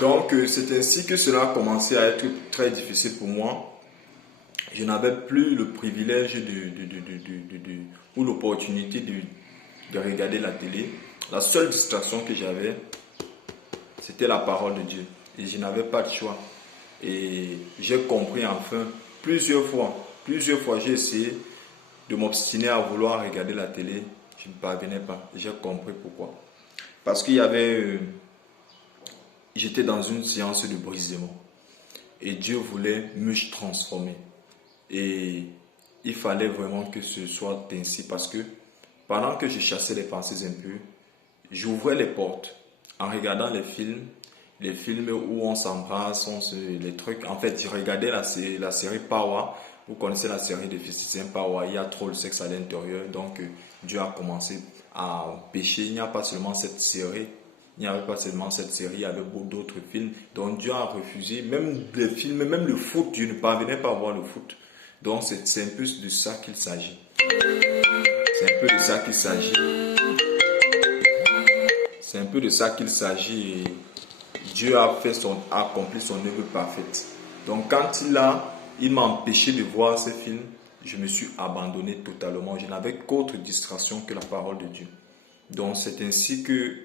Donc, c'est ainsi que cela a commencé à être très difficile pour moi. Je n'avais plus le privilège ou l'opportunité de regarder la télé. La seule distraction que j'avais, c'était la parole de Dieu. Et je n'avais pas de choix. Et j'ai compris enfin plusieurs fois, j'ai essayé de m'obstiner à vouloir regarder la télé. Je ne parvenais pas. J'ai compris pourquoi. Parce qu'il y avait, j'étais dans une séance de brisement. Et Dieu voulait me transformer. Et il fallait vraiment que ce soit ainsi parce que pendant que je chassais les pensées impures, j'ouvrais les portes en regardant les films où on s'embrasse, les trucs. En fait, je regardais la série Power. Vous connaissez la série de physiciens Power, il y a trop de sexe à l'intérieur. Donc, Dieu a commencé à pécher. Il n'y a pas seulement cette série. Il n'y avait pas seulement cette série, il y avait beaucoup d'autres films. Donc, Dieu a refusé. Même les films, même le foot, Dieu ne parvenait pas à voir le foot. Donc, c'est un peu de ça qu'il s'agit. C'est un peu de ça qu'il s'agit. C'est un peu de ça qu'il s'agit. Dieu a accompli son œuvre parfaite. Donc quand il m'a empêché de voir ces films, je me suis abandonné totalement. Je n'avais qu'autre distraction que la parole de Dieu. Donc c'est ainsi que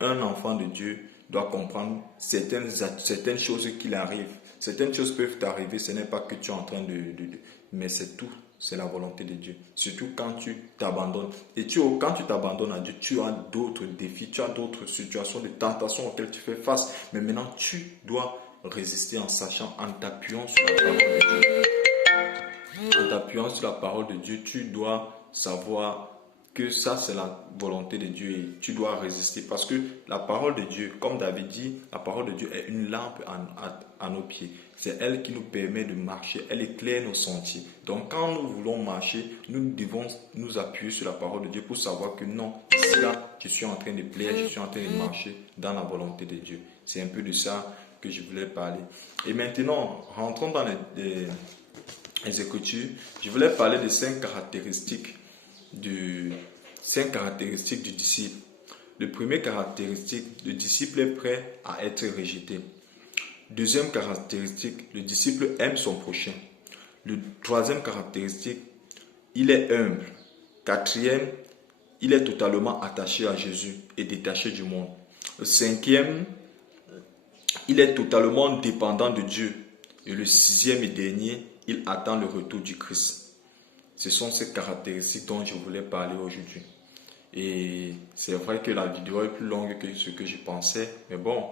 un enfant de Dieu doit comprendre certaines choses qu'il arrive. Certaines choses peuvent t'arriver, ce n'est pas que tu es en train mais c'est tout. C'est la volonté de Dieu. Surtout quand tu t'abandonnes. Et quand tu t'abandonnes à Dieu, tu as d'autres défis, tu as d'autres situations de tentation auxquelles tu fais face. Mais maintenant, tu dois résister en sachant, en t'appuyant sur la parole de Dieu. En t'appuyant sur la parole de Dieu, tu dois savoir que ça, c'est la volonté de Dieu et tu dois résister. Parce que la parole de Dieu, comme David dit, la parole de Dieu est une lampe à nos pieds. C'est elle qui nous permet de marcher. Elle éclaire nos sentiers. Donc, quand nous voulons marcher, nous devons nous appuyer sur la parole de Dieu pour savoir que non, ici là, je suis en train de plaire, je suis en train de marcher dans la volonté de Dieu. C'est un peu de ça que je voulais parler. Et maintenant, rentrons dans les Écritures. Je voulais parler de 5 caractéristiques du disciple. Le premier caractéristique, le disciple est prêt à être rejeté. Deuxième caractéristique, le disciple aime son prochain. Le troisième caractéristique, il est humble. Quatrième, il est totalement attaché à Jésus et détaché du monde. Le cinquième, il est totalement dépendant de Dieu. Et le sixième et dernier, il attend le retour du Christ. Ce sont ces caractéristiques dont je voulais parler aujourd'hui. Et c'est vrai que la vidéo est plus longue que ce que je pensais. Mais bon,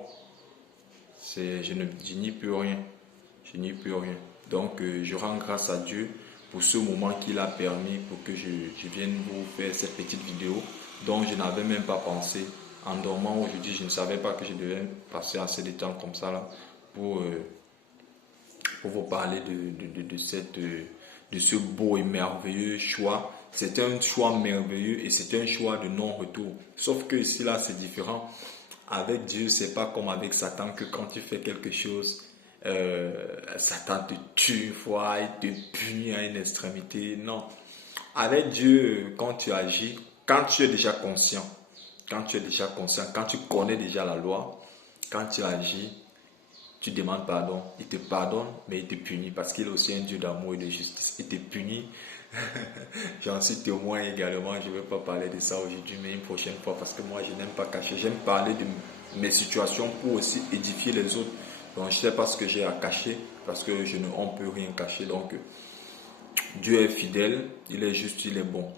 je n'y peux rien. Je n'y peux rien. Donc, je rends grâce à Dieu pour ce moment qu'il a permis pour que je vienne vous faire cette petite vidéo dont je n'avais même pas pensé. En dormant aujourd'hui, je ne savais pas que je devais passer assez de temps comme ça là pour vous parler de ce beau et merveilleux choix. C'est un choix merveilleux et c'est un choix de non-retour. Sauf que ici là, c'est différent. Avec Dieu, c'est pas comme avec Satan que quand tu fais quelque chose, Satan te tue, il te punit à une extrémité. Non. Avec Dieu, quand tu agis, quand tu es déjà conscient, quand tu connais déjà la loi, quand tu agis, tu demandes pardon. Il te pardonne, mais il te punit parce qu'il est aussi un Dieu d'amour et de justice. Il te punit. J'en suis témoin également. Je ne vais pas parler de ça aujourd'hui, mais une prochaine fois parce que moi, je n'aime pas cacher. J'aime parler de mes situations pour aussi édifier les autres. Donc, je ne sais pas ce que j'ai à cacher parce que on ne peut rien cacher. Donc, Dieu est fidèle, il est juste, il est bon.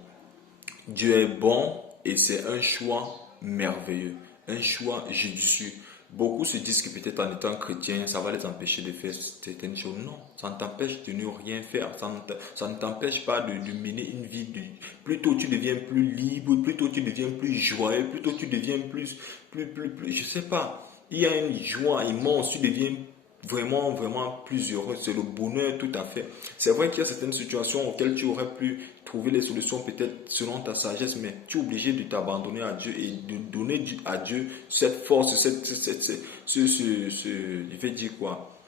Dieu est bon et c'est un choix merveilleux, un choix judicieux. Beaucoup se disent que peut-être en étant chrétien, ça va les empêcher de faire certaines choses. Non, ça ne t'empêche de ne rien faire. Ça ne t'empêche pas de mener une vie. Plutôt tu deviens plus libre, plutôt tu deviens plus joyeux, plutôt tu deviens je sais pas. Il y a une joie immense, tu deviens vraiment plus heureux. C'est le bonheur tout à fait. C'est vrai qu'il y a certaines situations auxquelles tu aurais pu trouver les solutions peut-être selon ta sagesse, mais tu es obligé de t'abandonner à Dieu et de donner à Dieu cette force, je vais dire quoi,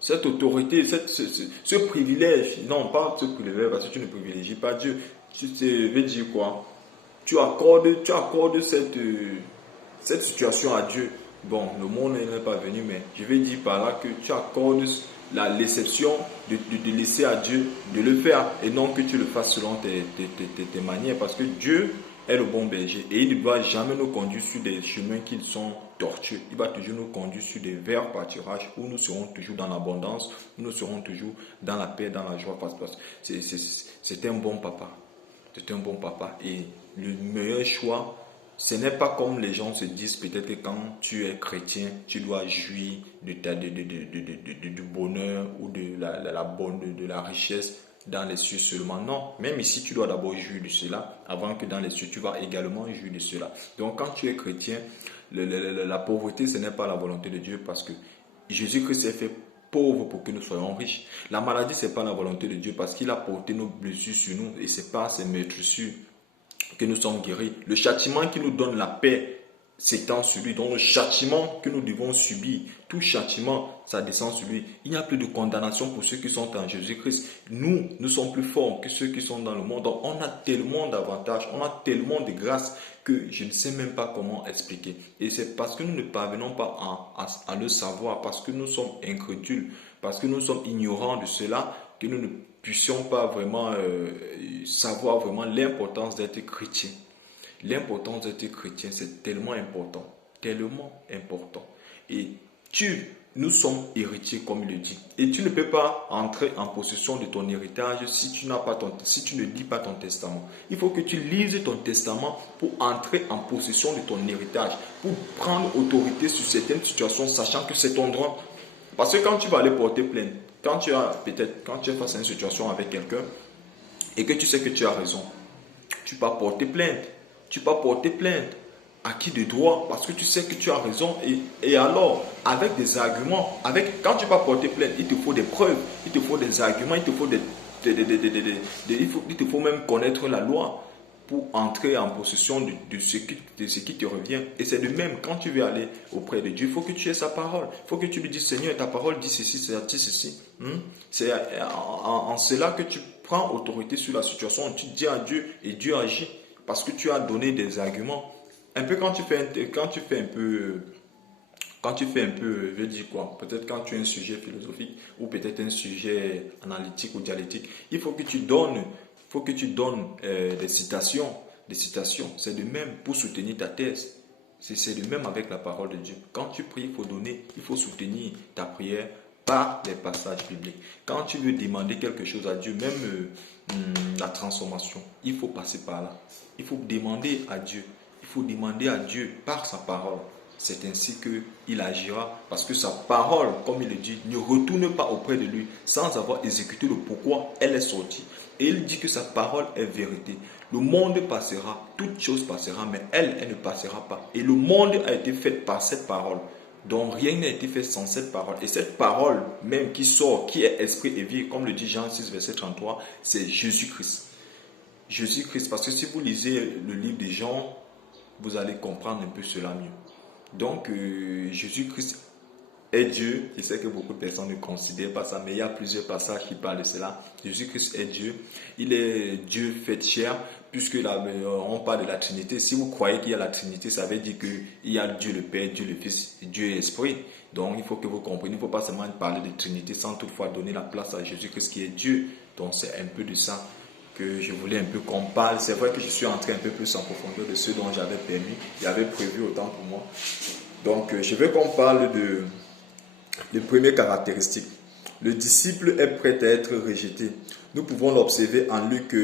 cette autorité, ce privilège. Non, pas ce privilège parce que tu ne privilégies pas Dieu. Je vais dire quoi, tu accordes cette situation à Dieu. bon, le monde n'est pas venu, mais je vais dire par là que tu accordes l'exception de laisser à Dieu de le faire et non que tu le fasses selon tes manières, parce que Dieu est le bon berger et il ne va jamais nous conduire sur des chemins qui sont tortueux. Il va toujours nous conduire sur des verts pâturages où nous serons toujours dans l'abondance, où nous serons toujours dans la paix, dans la joie. Parce que c'est un bon papa. C'est un bon papa. Et le meilleur choix, ce n'est pas comme les gens se disent peut-être que quand tu es chrétien, tu dois jouir du bonheur ou de la richesse dans les cieux seulement. Non, même ici, tu dois d'abord jouir de cela avant que dans les cieux, tu vas également jouir de cela. Donc, quand tu es chrétien, la pauvreté, ce n'est pas la volonté de Dieu parce que Jésus-Christ s'est fait pauvre pour que nous soyons riches. La maladie, ce n'est pas la volonté de Dieu parce qu'il a porté nos blessures sur nous et c'est pas ses meurtrissures que nous sommes guéris. Le châtiment qui nous donne la paix s'étend sur lui. Donc le châtiment que nous devons subir, tout châtiment, ça descend sur lui. Il n'y a plus de condamnation pour ceux qui sont en Jésus-Christ. Nous sommes plus forts que ceux qui sont dans le monde. Donc on a tellement d'avantages, on a tellement de grâces que je ne sais même pas comment expliquer. Et c'est parce que nous ne parvenons pas à le savoir, parce que nous sommes incrédules, parce que nous sommes ignorants de cela, que nous ne puissions pas vraiment savoir vraiment l'importance d'être chrétien. L'importance d'être chrétien, c'est tellement important. Tellement important. Et nous sommes héritiers, comme il le dit. Et tu ne peux pas entrer en possession de ton héritage si tu ne lis pas ton testament. Il faut que tu lises ton testament pour entrer en possession de ton héritage, pour prendre autorité sur certaines situations, sachant que c'est ton droit. Parce que quand tu vas aller porter plainte, quand tu es face à une situation avec quelqu'un et que tu sais que tu as raison, tu vas porter plainte. Tu vas porter plainte à qui de droit parce que tu sais que tu as raison et alors avec des arguments, quand tu vas porter plainte, il te faut des preuves, il te faut des arguments, il te faut même connaître la loi pour entrer en possession de ce qui te revient. Et c'est de même, quand tu veux aller auprès de Dieu, il faut que tu aies sa parole. Il faut que tu lui dises, Seigneur, ta parole dit ceci, ça dit ceci. C'est en cela que tu prends autorité sur la situation. Tu dis à Dieu et Dieu agit parce que tu as donné des arguments. Un peu quand tu fais un peu, je veux dire quoi, peut-être quand tu as un sujet philosophique ou peut-être un sujet analytique ou dialectique, il faut que tu donnes des citations. C'est de même pour soutenir ta thèse. C'est de même avec la parole de Dieu. Quand tu pries, il faut soutenir ta prière par les passages bibliques. Quand tu veux demander quelque chose à Dieu, même la transformation, il faut passer par là. Il faut demander à Dieu. Il faut demander à Dieu par sa parole. C'est ainsi qu'il agira parce que sa parole, comme il le dit, ne retourne pas auprès de lui sans avoir exécuté le pourquoi elle est sortie. Et il dit que sa parole est vérité. Le monde passera, toute chose passera, mais elle ne passera pas. Et le monde a été fait par cette parole. Donc rien n'a été fait sans cette parole. Et cette parole même qui sort, qui est esprit et vie, comme le dit Jean 6, verset 33, c'est Jésus-Christ. Jésus-Christ, parce que si vous lisez le livre de Jean, vous allez comprendre un peu cela mieux. Donc Jésus-Christ est Dieu. Je sais que beaucoup de personnes ne considèrent pas ça, mais il y a plusieurs passages qui parlent de cela. Jésus-Christ est Dieu. Il est Dieu fait chair, puisque là, on parle de la Trinité. Si vous croyez qu'il y a la Trinité, ça veut dire qu'il y a Dieu le Père, Dieu le Fils, Dieu Esprit. Donc il faut que vous compreniez. Il ne faut pas seulement parler de Trinité sans toutefois donner la place à Jésus-Christ qui est Dieu. Donc c'est un peu de ça que je voulais un peu qu'on parle. C'est vrai que je suis entré un peu plus en profondeur de ce dont j'avais prévu autant pour moi. Donc je veux qu'on parle de première caractéristique. Le disciple est prêt à être rejeté. Nous pouvons l'observer en Luc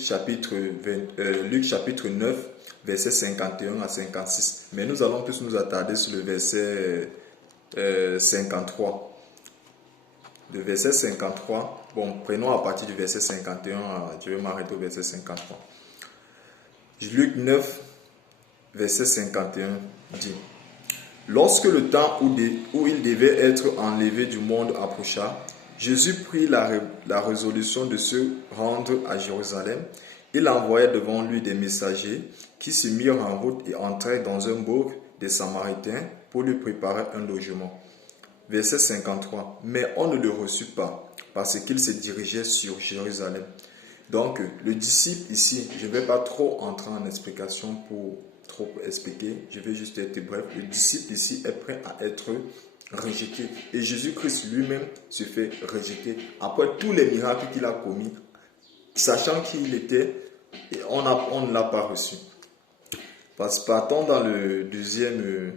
chapitre 9, versets 51 à 56. Mais nous allons plus nous attarder sur le verset 53. Le verset 53, bon, prenons à partir du verset 51, je vais m'arrêter au verset 53. Luc 9, verset 51 dit: Lorsque le temps où il devait être enlevé du monde approcha, Jésus prit la résolution de se rendre à Jérusalem. Il envoya devant lui des messagers qui se mirent en route et entrèrent dans un bourg des Samaritains pour lui préparer un logement. Verset 53. Mais on ne le reçut pas parce qu'il se dirigeait sur Jérusalem. Donc, le disciple ici, je ne vais pas trop entrer en explication pour trop expliquer, je vais juste être bref. Le disciple ici est prêt à être rejeté. Et Jésus-Christ lui-même se fait rejeter. Après tous les miracles qu'il a commis, sachant qu'il était, on ne l'a pas reçu. Partons dans le deuxième,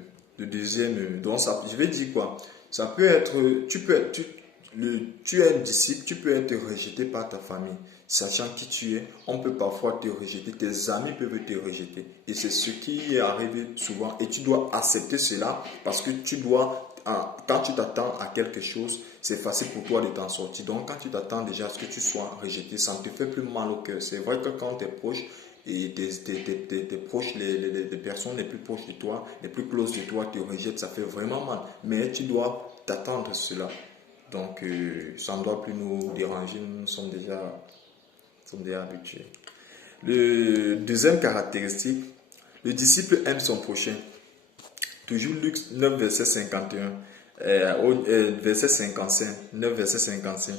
donc je vais dire quoi? Ça peut être, tu es un disciple, tu peux être rejeté par ta famille. Sachant qui tu es, on peut parfois te rejeter, tes amis peuvent te rejeter. Et c'est ce qui est arrivé souvent. Et tu dois accepter cela parce que quand tu t'attends à quelque chose, c'est facile pour toi de t'en sortir. Donc quand tu t'attends déjà à ce que tu sois rejeté, ça ne te fait plus mal au cœur. C'est vrai que quand tes proches et tes proches, les personnes les plus proches de toi, les plus closes de toi te rejettent, ça fait vraiment mal. Mais tu dois t'attendre à cela. Donc ça ne doit plus nous déranger, nous sommes déjà habitués. Le deuxième caractéristique, le disciple aime son prochain. Toujours Luc 9, verset 51, verset 55, 9, verset 55.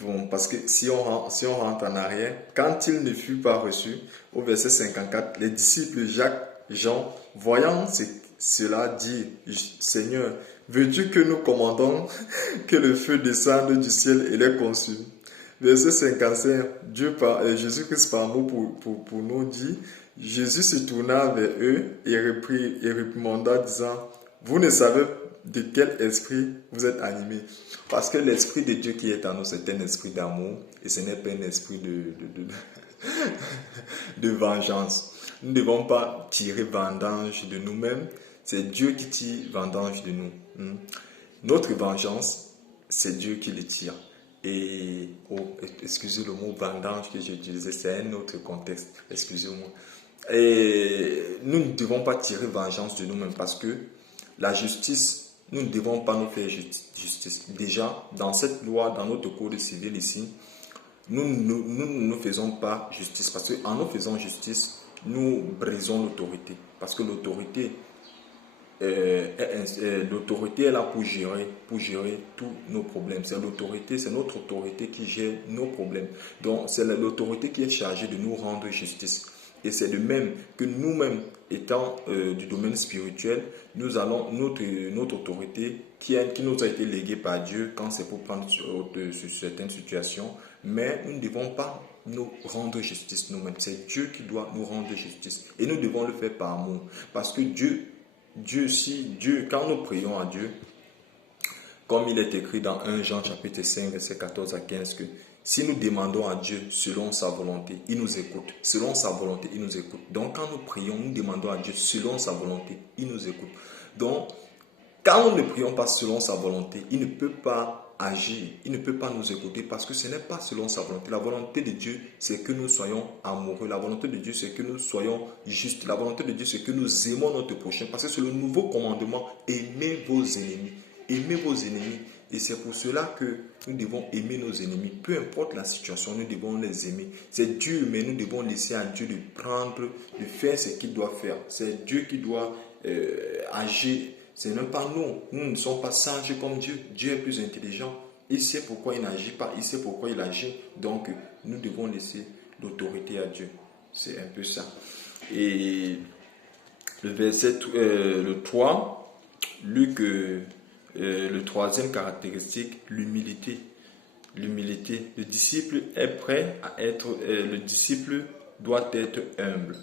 Bon, parce que si on rentre en arrière, quand il ne fut pas reçu, au verset 54, les disciples Jacques, Jean, voyant cela, dit, Seigneur, veux-tu que nous commandons que le feu descende du ciel et les consume? Verset 55, Jésus-Christ par amour pour nous dit, Jésus se tourna vers eux et réprimanda disant, vous ne savez de quel esprit vous êtes animés. Parce que l'esprit de Dieu qui est en nous, c'est un esprit d'amour et ce n'est pas un esprit de vengeance. Nous ne devons pas tirer vendange de nous-mêmes. C'est Dieu qui tire vendange de nous. Notre vengeance, c'est Dieu qui le tire. Et, excusez le mot vendange que j'ai utilisé, c'est un autre contexte. Excusez-moi. Et nous ne devons pas tirer vengeance de nous-mêmes parce que la justice, nous ne devons pas nous faire justice. Déjà, dans cette loi, dans notre code civil ici, nous ne faisons pas justice parce qu'en nous faisant justice, nous brisons l'autorité. Parce que l'autorité est là pour gérer tous nos problèmes. C'est notre autorité qui gère nos problèmes. Donc, c'est l'autorité qui est chargée de nous rendre justice. Et c'est de même que nous-mêmes, étant du domaine spirituel, nous allons, notre autorité qui nous a été léguée par Dieu quand c'est pour prendre sur certaines situations, mais nous ne devons pas nous rendre justice nous-mêmes. C'est Dieu qui doit nous rendre justice. Et nous devons le faire par amour. Parce que Dieu, quand nous prions à Dieu, comme il est écrit dans 1 Jean chapitre 5, verset 14 à 15, que si nous demandons à Dieu selon sa volonté, il nous écoute. Selon sa volonté, il nous écoute. Donc quand nous prions, nous demandons à Dieu selon sa volonté, il nous écoute. Donc quand nous ne prions pas selon sa volonté, il ne peut pas agir, il ne peut pas nous écouter parce que ce n'est pas selon sa volonté. La volonté de Dieu, c'est que nous soyons amoureux. La volonté de Dieu, c'est que nous soyons justes. La volonté de Dieu, c'est que nous aimons notre prochain. Parce que c'est le nouveau commandement, aimez vos ennemis. Aimez vos ennemis. Et c'est pour cela que nous devons aimer nos ennemis. Peu importe la situation, nous devons les aimer. C'est Dieu, mais nous devons laisser à Dieu de faire ce qu'il doit faire. C'est Dieu qui doit agir. Ce n'est pas nous. Nous ne sommes pas sages comme Dieu. Dieu est plus intelligent. Il sait pourquoi il n'agit pas. Il sait pourquoi il agit. Donc, nous devons laisser l'autorité à Dieu. C'est un peu ça. Et le 3, Luc, le troisième caractéristique, l'humilité. L'humilité. Le disciple est prêt à être... le disciple doit être humble.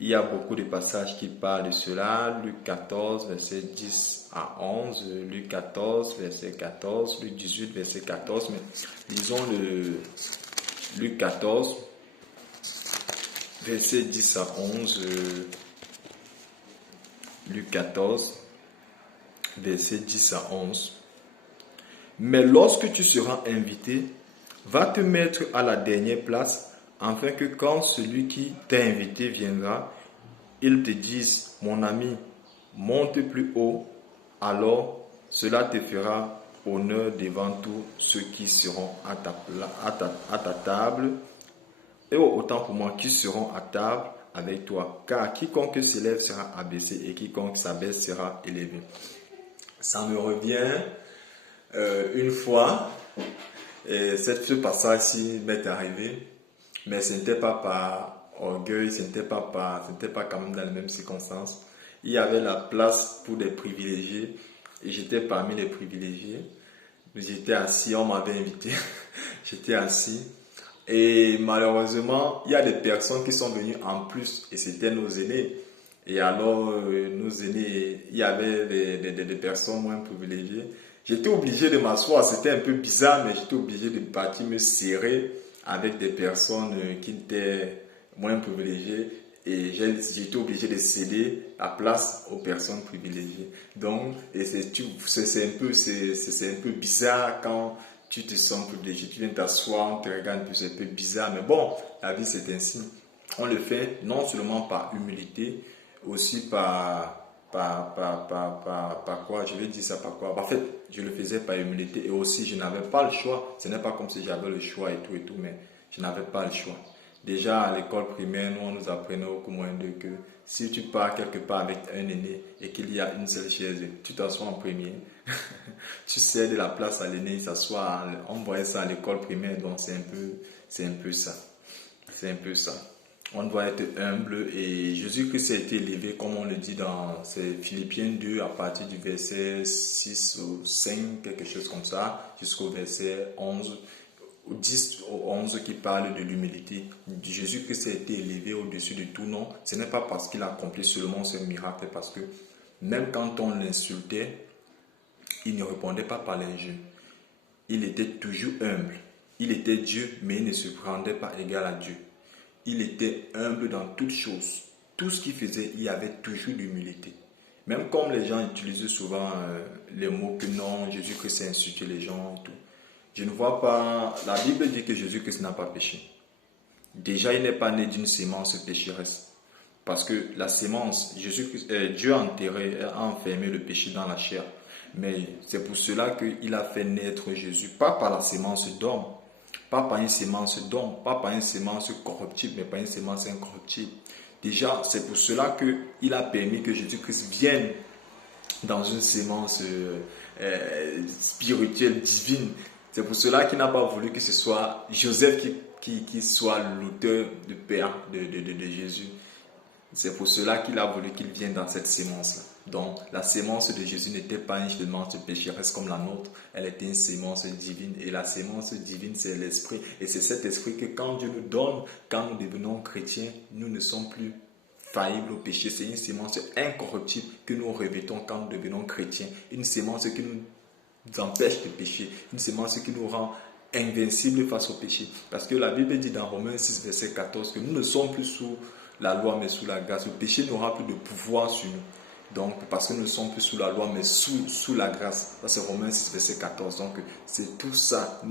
Il y a beaucoup de passages qui parlent de cela. Luc 14, verset 10 à 11. Luc 14, verset 14. Luc 18, verset 14. Mais lisons Luc 14, verset 10 à 11. Luc 14, verset 10 à 11. Mais lorsque tu seras invité, va te mettre à la dernière place, afin que quand celui qui t'a invité viendra, il te dise, mon ami, monte plus haut, alors cela te fera honneur devant tous ceux qui seront à ta table, et autant pour moi qui seront à table avec toi. Car quiconque s'élève sera abaissé, et quiconque s'abaisse sera élevé. Ça me revient une fois, ce passage-ci m'est arrivé, mais ce n'était pas orgueil, ce n'était pas quand même dans les mêmes circonstances. Il y avait la place pour des privilégiés et j'étais parmi les privilégiés. J'étais assis, on m'avait invité, j'étais assis. Et malheureusement, il y a des personnes qui sont venues en plus et c'était nos aînés. Et alors, nos aînés, il y avait des personnes moins privilégiées. J'étais obligé de m'asseoir, c'était un peu bizarre, mais j'étais obligé de partir me serrer avec des personnes qui étaient moins privilégiées. Et j'étais obligé de céder la place aux personnes privilégiées. Donc, c'est un peu bizarre quand tu te sens privilégié. Tu viens t'asseoir, on te regarde, puis c'est un peu bizarre. Mais bon, la vie c'est ainsi. On le fait non seulement par humilité, aussi par quoi, je vais dire ça par quoi. En fait, je le faisais par humilité et aussi je n'avais pas le choix. Ce n'est pas comme si j'avais le choix et tout, mais je n'avais pas le choix. Déjà à l'école primaire, nous on nous apprenait au moins que si tu pars quelque part avec un aîné et qu'il y a une seule chaise, tu t'assois en premier. Tu cèdes la place à l'aîné, il s'assoit. On voyait ça à l'école primaire, donc c'est un peu ça. C'est un peu ça. On doit être humble et Jésus-Christ a été élevé, comme on le dit dans Philippiens 2, à partir du verset 6 ou 5, quelque chose comme ça, jusqu'au verset 11, ou 10 ou 11 qui parle de l'humilité. Jésus-Christ a été élevé au-dessus de tout nom. Ce n'est pas parce qu'il a accompli seulement ce miracle, parce que même quand on l'insultait, il ne répondait pas par l'injure. Il était toujours humble. Il était Dieu, mais il ne se rendait pas égal à Dieu. Il était humble dans toutes choses. Tout ce qu'il faisait, il y avait toujours d'humilité. Même comme les gens utilisent souvent les mots que non, Jésus-Christ a insulté les gens et tout. Je ne vois pas... La Bible dit que Jésus-Christ n'a pas péché. Déjà, il n'est pas né d'une sémence pécheresse. Parce que la sémence, Dieu a enfermé le péché dans la chair. Mais c'est pour cela qu'il a fait naître Jésus, pas par la sémence d'homme, pas par une sémence d'homme, pas par une sémence corruptible, mais par une sémence incorruptible. Déjà, c'est pour cela qu'il a permis que Jésus-Christ vienne dans une sémence spirituelle, divine. C'est pour cela qu'il n'a pas voulu que ce soit Joseph qui soit l'auteur du père de Jésus. C'est pour cela qu'il a voulu qu'il vienne dans cette sémence-là. Donc, la sémence de Jésus n'était pas une sémence pécheresse comme la nôtre, elle était une sémence divine. Et la sémence divine, c'est l'esprit. Et c'est cet esprit que quand Dieu nous donne, quand nous devenons chrétiens, nous ne sommes plus faillibles au péché. C'est une sémence incorruptible que nous revêtons quand nous devenons chrétiens. Une sémence qui nous empêche de pécher. Une sémence qui nous rend invincibles face au péché. Parce que la Bible dit dans Romains 6, verset 14 que nous ne sommes plus sous la loi mais sous la grâce. Le péché n'aura plus de pouvoir sur nous. Donc, parce que nous ne sommes plus sous la loi mais sous la grâce. Ça, c'est Romains 6, verset 14. Donc, c'est tout ça.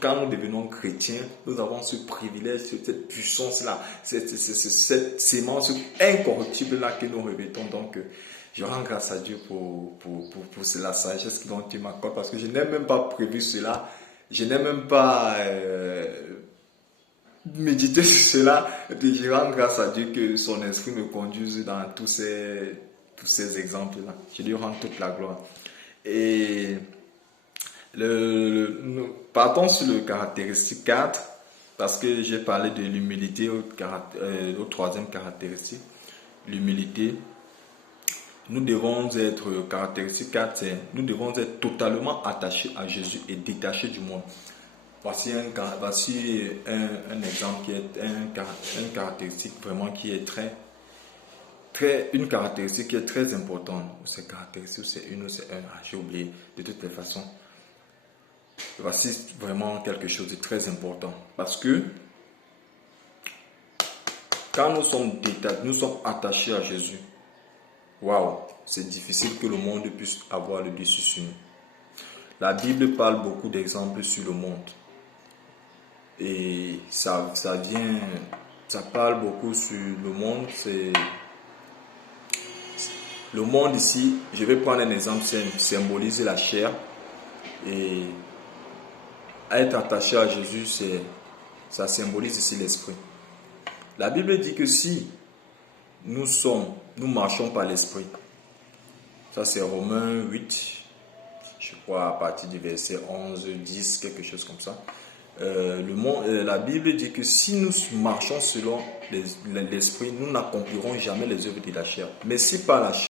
Quand nous devenons chrétiens, nous avons ce privilège, cette puissance-là, cette sémence incorruptible-là que nous revêtons. Donc, je rends grâce à Dieu pour la sagesse dont tu m'accordes. Parce que je n'ai même pas prévu cela. Je n'ai même pas... méditer sur cela, et puis je rends grâce à Dieu que son esprit me conduise dans tous ces exemples-là. Je lui rends toute la gloire. Et partons sur le caractéristique 4, parce que j'ai parlé de l'humilité au troisième caractéristique. L'humilité, nous devons être, caractéristique 4, c'est nous devons être totalement attachés à Jésus et détachés du monde. Voici un exemple qui est une caractéristique vraiment qui est une caractéristique qui est très importante. C'est caractéristique, c'est une ou c'est un. J'ai oublié de toutes les façons. Voici vraiment quelque chose de très important. Parce que quand nous sommes attachés à Jésus, waouh, c'est difficile que le monde puisse avoir le dessus sur nous. La Bible parle beaucoup d'exemples sur le monde. Et ça parle beaucoup sur le monde. Le monde ici, je vais prendre un exemple, symbolise la chair. Et être attaché à Jésus, ça symbolise ici l'esprit. La Bible dit que si nous marchons par l'esprit, ça c'est Romains 8, je crois à partir du verset 11, 10, quelque chose comme ça. La Bible dit que si nous marchons selon l'esprit, nous n'accomplirons jamais les œuvres de la chair. Mais si par la chair,